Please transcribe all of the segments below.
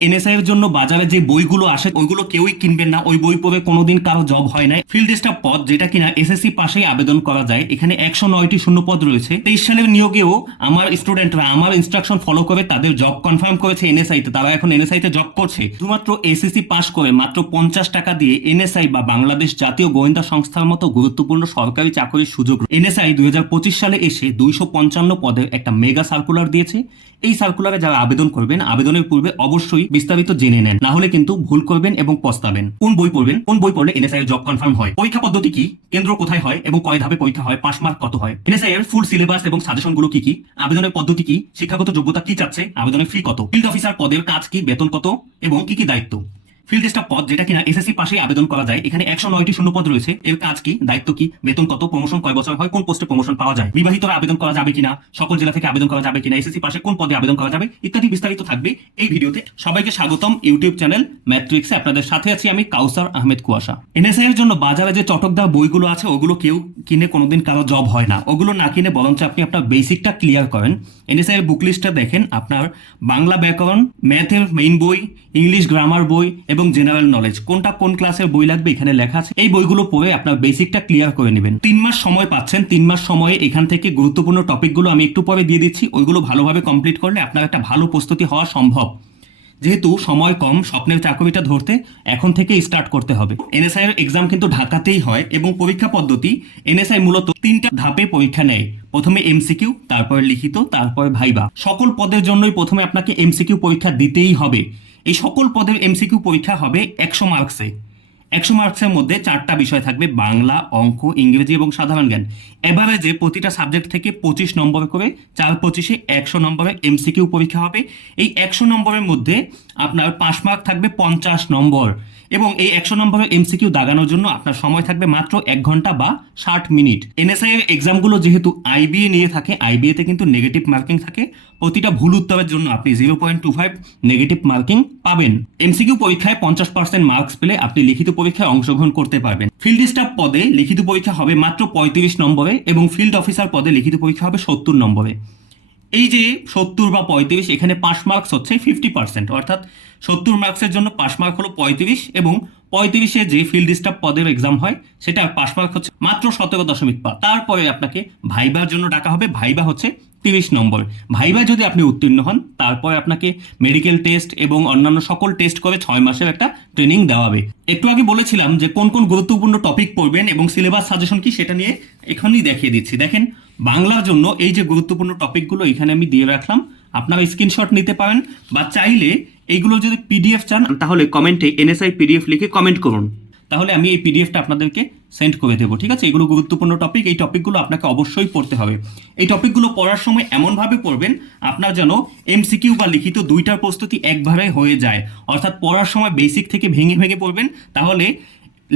NSI এর জন্য বাজারে যে বইগুলো আসে, ওইগুলো কেউই কিনবেন না। ওই বই পড়ে কোনোদিন কারও জব হয় না ফিল্ড স্টাফ পদ যেটা কিনা এসএসসি পাশেই আবেদন করা যায়। এখানে একশো নয়টি শূন্য পদ রয়েছে। তেইশ সালের নিয়োগেও আমার স্টুডেন্টরা আমার ইনস্ট্রাকশন ফলো করে তাদের জব কনফার্ম করেছে এনএসআই তে। তারা এখন এনএসআই তে জব করছে। শুধুমাত্র এসএসসি পাস করে মাত্র পঞ্চাশ টাকা দিয়ে এনএসআই বা বাংলাদেশ জাতীয় গোয়েন্দা সংস্থার মতো গুরুত্বপূর্ণ সরকারি চাকরির সুযোগ এনএসআই দুই হাজার পঁচিশ সালে এসে দুইশো পঞ্চান্ন পদের একটা মেগা সার্কুলার দিয়েছে। এই সার্কুলারে যারা আবেদন করবেন, আবেদনের পূর্বে অবশ্যই বিস্তারিত জেনে নেন। না হলে কিন্তু ভুল করবেন এবং পস্তাবেন। কোন বই পড়বেন? কোন বই পড়লে এনএসআই এর জব কনফার্ম হয়? পরীক্ষা পদ্ধতি কি? কেন্দ্র কোথায় হয়? এবং কয় ধাপে পরীক্ষা হয়? পাঁচ মার্ক কত হয়? এনএসআই এর ফুল সিলেবাস এবং সাজেশনগুলো কি কি? আবেদনের পদ্ধতি কি? শিক্ষাগত যোগ্যতা কি চাচ্ছে? আবেদনের ফি কত? ফিল্ড অফিসার পদের কাজ কি? বেতন কত? এবং কি কি দায়িত্ব? ফিল্ড স্টাফ পদ যেটা কিনা এসএসসি পাশে আবেদন করা যায়, এখানে একশো নয়টি শূন্য পদ রয়েছে। এর কাজ কি? দায়িত্ব কি? বেতন কত? প্রমোশন কয় বছর হয়? কোন পোস্টে প্রমোশন পাওয়া যায়? বিবাহিতরা আবেদন করা যাবে কিনা? সকল জেলা থেকে আবেদন করা যাবে কিনা? এসএসসি পাশে কোন পদে আবেদন করা যাবে? ইত্যাদি বিস্তারিত থাকবে এই ভিডিওতে। সবাইকে স্বাগতম ইউটিউব চ্যানেল ম্যাট্রিক্সে। আপনাদের সাথে আছি আমি কাউসার আহমেদ কুয়াশা। এনএসআই এর জন্য বাজারে যে চটকদার বইগুলো আছে, ওগুলো কেউ কিনে কোনোদিন কারও জব হয় না। ওগুলো না কিনে বরঞ্চ আপনি আপনার বেসিকটা ক্লিয়ার করেন। এনএসআই এর বুক লিস্টটা দেখেন আপনার বাংলা ব্যাকরণ ম্যাথের মেইন বই ইংলিশ গ্রামার বই এবং জেনারেল নলেজ কোনটা কোন ক্লাসের বই লাগবে এখানে লেখা আছে? এই বইগুলো পড়ে আপনার বেসিকটা ক্লিয়ার করে নেবেন। তিন মাস সময় পাচ্ছেন, তিন মাস সময়ে এখান থেকে গুরুত্বপূর্ণ টপিকগুলো আমি একটু পরে দিয়ে দিচ্ছি। ওইগুলো ভালোভাবে কমপ্লিট করলে আপনার একটা ভালো প্রস্তুতি হওয়া সম্ভব। যেহেতু সময় কম, স্বপ্নের চাকরিটা ধরতে এখন থেকে স্টার্ট করতে হবে। এনএসআই এর এক্সাম কিন্তু ঢাকাতেই হয় এবং পরীক্ষা পদ্ধতি এনএসআই মূলত তিনটা ধাপে পরীক্ষা নেয়। প্রথমে এমসিকিউ তারপর লিখিত, তারপর ভাইবা। সকল পদের জন্যই প্রথমে আপনাকে এমসিকিউ পরীক্ষা দিতেই হবে। এই সকল পদের এমসিকিউ পরীক্ষা হবে একশো মার্কসে একশো মার্কসের মধ্যে চারটা বিষয় থাকবে, বাংলা, অঙ্ক, ইংরেজি এবং সাধারণ জ্ঞান। এভারেজে প্রতিটা সাবজেক্ট থেকে পঁচিশ নম্বর করে, চার পঁচিশে একশো নম্বরের এমসিকিউ পরীক্ষা হবে। এই একশো নম্বরের মধ্যে আপনার পাঁচ মার্ক থাকবে পঞ্চাশ নম্বর। এবং এই একশো নম্বরের এমসিকিউ দাগানোর জন্য আপনার সময় থাকবে মাত্র এক ঘণ্টা বা ষাট মিনিট। এনএসআই এর এক্সামগুলো যেহেতু আইবিএ নিয়ে থাকে আইবিএ তে কিন্তু নেগেটিভ মার্কিং থাকে। প্রতিটা ভুল উত্তরের জন্য আপনি zero point two five negative marking পাবেন। এমসিকিউ পরীক্ষায় পঞ্চাশ পার্সেন্ট মার্কস পেলে আপনি লিখিত পরীক্ষায় অংশগ্রহণ করতে পারবেন। ফিল্ড স্টাফ পদে লিখিত পরীক্ষা হবে মাত্র পঁয়ত্রিশ নম্বরে এবং ফিল্ড অফিসার পদে লিখিত পরীক্ষা হবে সত্তর নম্বরে। এই যে সত্তর বা পঁয়ত্রিশ, এখানে পাস মার্কস হচ্ছে ফিফটি পার্সেন্ট অর্থাৎ সত্তর মার্কসের জন্য পাস মার্ক হলো পঁয়ত্রিশ এবং পঁয়ত্রিশে যে ফিল্ড স্টাফ পদের এক্সাম হয়, সেটা পাস মার্ক হচ্ছে মাত্র সতেরো দশমিক পাঁচ। তারপরে আপনাকে ভাইবার জন্য ডাকা হবে, ভাইবা হচ্ছে তিরিশ নম্বর। ভাইবা যদি আপনি উত্তীর্ণ হন, তারপরে আপনাকে মেডিকেল টেস্ট এবং অন্যান্য সকল টেস্ট করে ছয় মাসের একটা ট্রেনিং দেওয়া হবে। একটু আগে বলেছিলাম যে কোন কোন গুরুত্বপূর্ণ টপিক পড়বেন এবং সিলেবাস সাজেশন কি সেটা নিয়ে এখানেই দেখিয়ে দিচ্ছি। দেখেন বাংলার জন্য এই যে গুরুত্বপূর্ণ টপিকগুলো এখানে আমি দিয়ে রাখলাম, আপনারা স্ক্রিনশট নিতে পারেন বা চাইলে এইগুলো যদি পিডিএফ চান, তাহলে কমেন্টে এনএসআই পিডিএফ লিখে কমেন্ট করুন। তাহলে আমি এই পিডিএফটা আপনাদেরকে সেন্ড করে দেবো, ঠিক আছে? এগুলো গুরুত্বপূর্ণ টপিক এই টপিকগুলো আপনাকে অবশ্যই পড়তে হবে। এই টপিকগুলো পড়ার সময় এমনভাবে পড়বেন, আপনার যেন এমসিকিউ বা লিখিত দুইটার প্রস্তুতি একবারে হয়ে যায়। অর্থাৎ পড়ার সময় বেসিক থেকে ভেঙে ভেঙে পড়বেন, তাহলে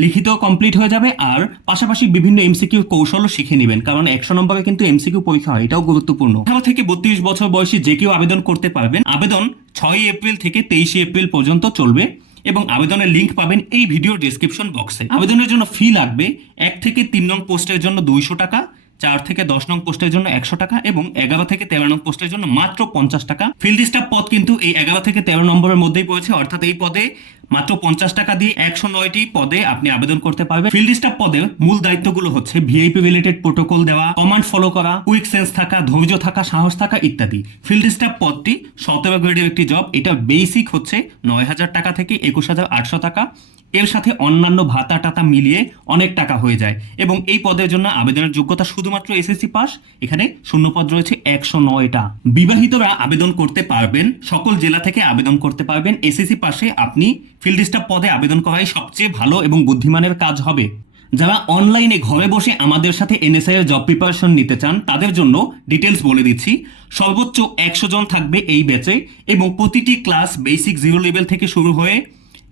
লিখিত কমপ্লিট হয়ে যাবে আর পাশাপাশি বিভিন্ন এমসিকিউ কৌশলও শিখে নেবেন। কারণ একশো নম্বরে কিন্তু এমসিকিউ পরীক্ষা হয়, এটাও গুরুত্বপূর্ণ। আঠারো থেকে বত্রিশ বছর বয়সী যে কেউ আবেদন করতে পারবেন, আবেদন ছয় এপ্রিল থেকে তেইশে এপ্রিল পর্যন্ত চলবে এবং আবেদনের লিঙ্ক পাবেন এই ভিডিও ডিসক্রিপশন বক্সে আবেদনের জন্য ফি লাগবে এক থেকে তিন নং পোস্টের জন্য দুইশো টাকা, চার থেকে দশ নং পোস্টের জন্য একশো টাকা এবং এগারো থেকে তেরো নং পোস্টের জন্য মাত্র পঞ্চাশ টাকা। ফিল্ড স্টাফ পদ কিন্তু এই এগারো থেকে তেরো নম্বরের মধ্যেই পড়েছে, অর্থাৎ এই পদে মাত্র পঞ্চাশ টাকা দিয়ে একশো নয়টি পদে আপনি আবেদন করতে পারবেন। ফিল্ড স্টাফ পদে মূল দায়িত্বগুলো হচ্ছে ভিআইপি রিলেটেড প্রোটোকল দেওয়া কমান্ড ফলো করা কুইক সেন্স থাকা, ধৈর্য থাকা, সাহস থাকা ইত্যাদি। ফিল্ড স্টাফ পদটি সতেরো গ্রেডের একটি জব এটা বেসিক হচ্ছে নয় হাজার টাকা থেকে একুশ হাজার আটশো টাকা। এর সাথে অন্যান্য ভাতা টাতা মিলিয়ে অনেক টাকা হয়ে যায়। এবং এই পদের জন্য আবেদনের যোগ্যতা শুধুমাত্র এসএসসি পাস এখানে শূন্য পদ রয়েছে একশো নয়টা। বিবাহিতরা আবেদন করতে পারবেন। সকল জেলা থেকে আবেদন করতে পারবেন। এসএসসি পাশে আপনি ফিল্ড স্টাফ পদে আবেদন করাই সবচেয়ে ভালো এবং বুদ্ধিমানের কাজ হবে। যারা অনলাইনে ঘরে বসে আমাদের সাথে এনএসআই এর জব প্রিপারেশন নিতে চান, তাদের জন্য ডিটেলস বলে দিচ্ছি। সর্বোচ্চ একশো জন থাকবে এই ব্যাচে এবং প্রতিটি ক্লাস বেসিক জিরো লেভেল থেকে শুরু হয়ে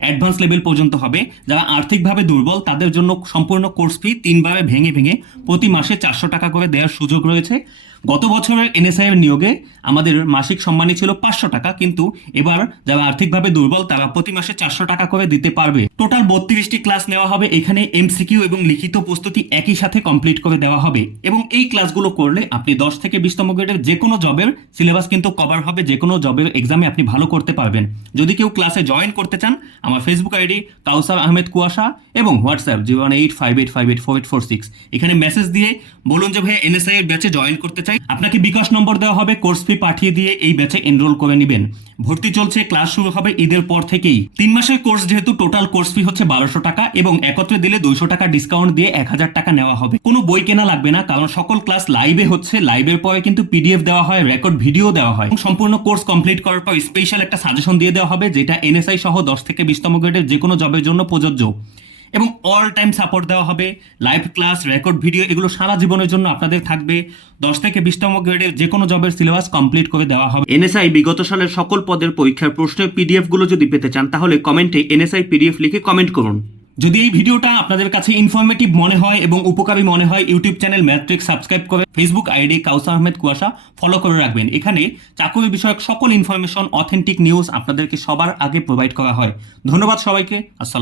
অ্যাডভান্স লেভেল পর্যন্ত হবে। যারা আর্থিকভাবে দুর্বল, তাদের জন্য সম্পূর্ণ কোর্স ফি তিনবারে ভেঙে ভেঙে প্রতি মাসে চারশো টাকা করে দেওয়ার সুযোগ রয়েছে। গত বছরের এনএসআই এর নিয়োগে আমাদের মাসিক সম্মানী ছিল পাঁচশো টাকা, কিন্তু এবার যারা আর্থিকভাবে দুর্বল, তারা প্রতি মাসে চারশো টাকা করে দিতে পারবে। টোটাল বত্রিশটি ক্লাস নেওয়া হবে। এখানে এমসিকিউ এবং লিখিত প্রস্তুতি একই সাথে কমপ্লিট করে দেওয়া হবে। এবং এই ক্লাসগুলো করলে আপনি দশ থেকে বিশতম গ্রেডের যে কোনো জবের সিলেবাস কিন্তু কভার হবে, যে কোনো জবের এক্সামে আপনি ভালো করতে পারবেন। যদি কেউ ক্লাসে জয়েন করতে চান, আমার ফেসবুক আইডি কাউসার আহমেদ কুয়াশা এবং WhatsApp zero one eight five eight five eight four eight four six এখানে মেসেজ দিয়ে বলুন যে ভাই এনএসআই এর ব্যাচে জয়েন করতে চাই। আপনাকে বিকাশ নম্বর দেওয়া হবে কোর্স ফি পাঠিয়ে দিয়ে এই ব্যাচে এনরোল করে নেবেন। ভর্তি চলছে ক্লাস শুরু হবে ঈদের পর থেকেই। তিন মাসের কোর্স যেহেতু টোটাল কোর্স ফি হচ্ছে বারোশো টাকা এবং একত্রে দিলে দুইশো টাকা ডিসকাউন্ট দিয়ে এক হাজার টাকা নেওয়া হবে। কোনো বই কেনা লাগবে না, কারণ সকল ক্লাস লাইভে হচ্ছে। লাইভের পরে কিন্তু পিডিএফ দেওয়া হয় রেকর্ড ভিডিও দেওয়া হয়। সম্পূর্ণ কোর্স কমপ্লিট করার পর স্পেশাল একটা সাজেশন দিয়ে দেওয়া হবে, যেটা এনএসআই সহ দশ থেকে বিশতম গ্রেডের যে কোনো জবের জন্য প্রযোজ্য। এবং অল টাইম সাপোর্ট দেওয়া হবে। লাইভ ক্লাস রেকর্ড ভিডিও এগুলো সারা জীবনের জন্য আপনাদের থাকবে। দশ থেকে বিশতম গ্রেডের যে কোনো জবের সিলেবাস কমপ্লিট করে দেওয়া হবে। এনএসআই বিগত সালের সকল পদের পরীক্ষার প্রশ্নের পিডিএফগুলো যদি পেতে চান তাহলে কমেন্টে এনএসআই পিডিএফ লিখে কমেন্ট করুন। যদি এই ভিডিওটা আপনাদের কাছে ইনফরমেটিভ মনে হয় এবং উপকারী মনে হয় ইউটিউব চ্যানেল ম্যাট্রিক্স সাবস্ক্রাইব করে Facebook ID Kawsar Ahmed Kuasha follow করে রাখবেন। এখানে চাকরি বিষয়ক সকল ইনফরমেশন অথেন্টিক নিউজ আপনাদেরকে সবার আগে প্রোভাইড করা হয়। ধন্যবাদ সবাইকে। আসসালাম